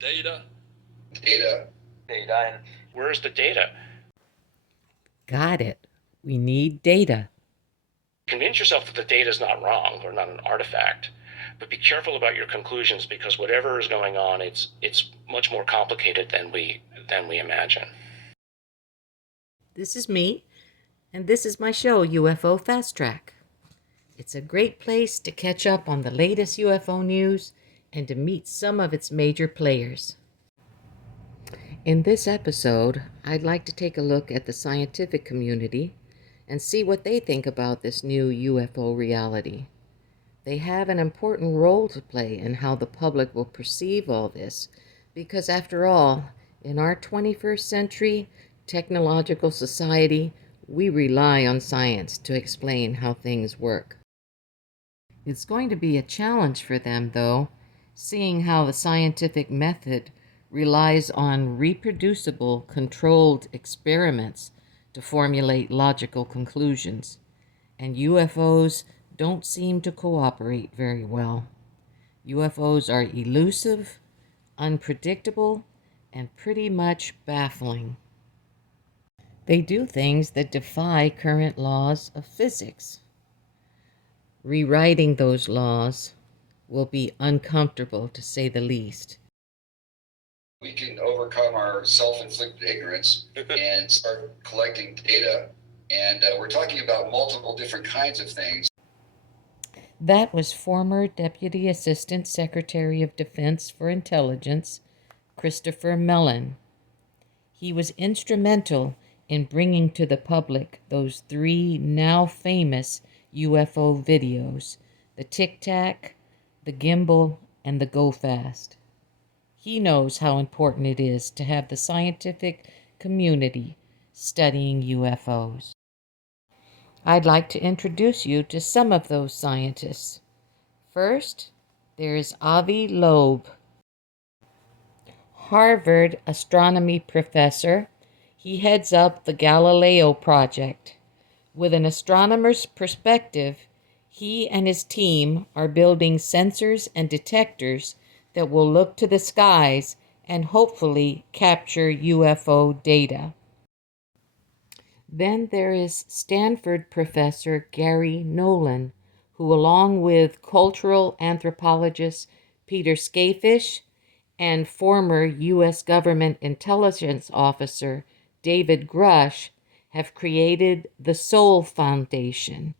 Data. Data, and where's the data? Got it. We need data. Convince yourself that the data is not wrong or not an artifact, but be careful about your conclusions because whatever is going on, it's much more complicated than we imagine. This is me, and this is my show, UFO Fast Track. It's a great place to catch up on the latest UFO news and to meet some of its major players. In this episode, I'd like to take a look at the scientific community and see what they think about this new UFO reality. They have an important role to play in how the public will perceive all this, because after all, in our 21st century technological society, we rely on science to explain how things work. It's going to be a challenge for them, though, seeing how the scientific method relies on reproducible, controlled experiments to formulate logical conclusions, and UFOs don't seem to cooperate very well. UFOs are elusive, unpredictable, and pretty much baffling. They do things that defy current laws of physics. Rewriting those laws will be uncomfortable, to say the least. We can overcome our self-inflicted ignorance and start collecting data. And we're talking about multiple different kinds of things. That was former Deputy Assistant Secretary of Defense for Intelligence, Christopher Mellon. He was instrumental in bringing to the public those three now famous UFO videos, the Tic Tac, the Gimbal, and the Go Fast. He knows how important it is to have the scientific community studying UFOs. I'd like to introduce you to some of those scientists. First, there is Avi Loeb, Harvard astronomy professor. He heads up the Galileo project. With an astronomer's perspective, he and his team are building sensors and detectors that will look to the skies and hopefully capture UFO data. Then there is Stanford professor Garry Nolan, who, along with cultural anthropologist Peter Skafish and former U.S. government intelligence officer David Grush, have created the Soul Foundation.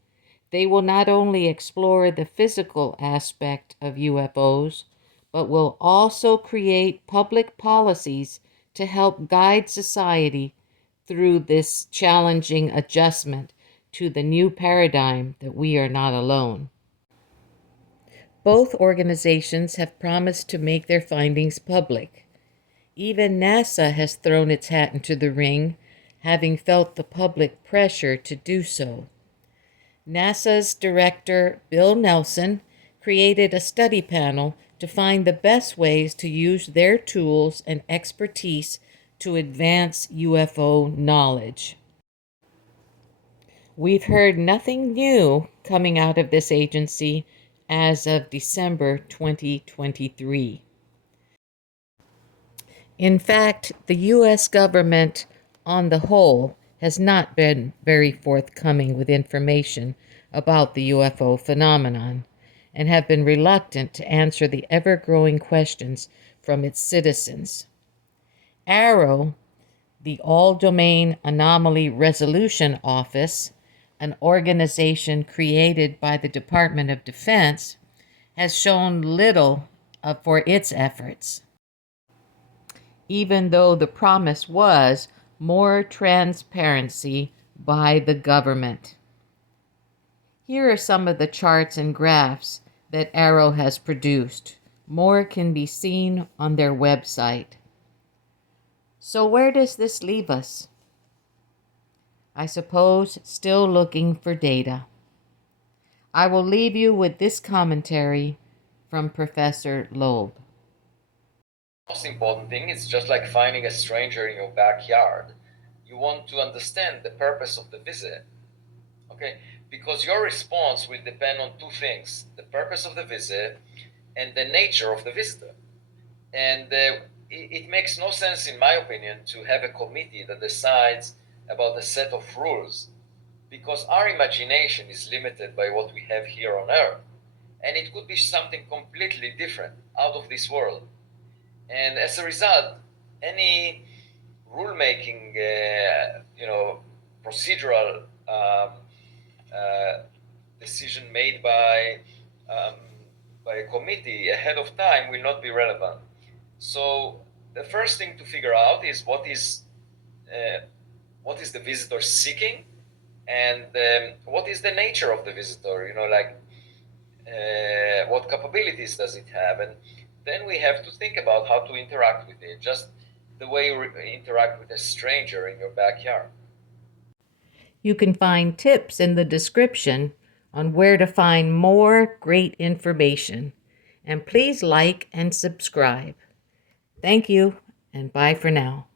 They will not only explore the physical aspect of UFOs, but will also create public policies to help guide society through this challenging adjustment to the new paradigm that we are not alone. Both organizations have promised to make their findings public. Even NASA has thrown its hat into the ring, having felt the public pressure to do so. NASA's director, Bill Nelson, created a study panel to find the best ways to use their tools and expertise to advance UFO knowledge. We've heard nothing new coming out of this agency as of December 2023. In fact, the U.S. government, on the whole, has not been very forthcoming with information about the UFO phenomenon and have been reluctant to answer the ever-growing questions from its citizens. AARO, the All-Domain Anomaly Resolution Office, an organization created by the Department of Defense, has shown little for its efforts, even though the promise was more transparency by the government. Here are some of the charts and graphs that AARO has produced. More can be seen on their website. So where does this leave us? I suppose still looking for data. I will leave you with this commentary from Professor Loeb. Most important thing is just like finding a stranger in your backyard. You want to understand the purpose of the visit. Okay? Because your response will depend on two things: the purpose of the visit and the nature of the visitor. And it makes no sense, in my opinion, to have a committee that decides about a set of rules, because our imagination is limited by what we have here on Earth. And it could be something completely different, out of this world. And as a result, any rulemaking, procedural decision made um, by a committee ahead of time will not be relevant. So the first thing to figure out is what is the visitor seeking, and what is the nature of the visitor. What capabilities does it have, and then we have to think about how to interact with it, just the way you interact with a stranger in your backyard. You can find tips in the description on where to find more great information. And please like and subscribe. Thank you, and bye for now.